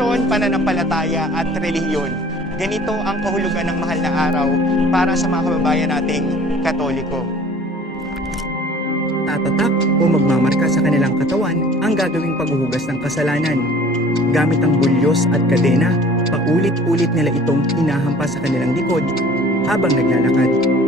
tradisyon, pananampalataya at relihiyon. Ganito ang kahulugan ng mahal na araw para sa mga kababayan nating Katoliko. Tatatak o magmamarka sa kanilang katawan ang gagawing paghuhugas ng kasalanan. Gamit ang bulyos at kadena, paulit-ulit nila itong hinahampas sa kanilang likod habang naglalakad.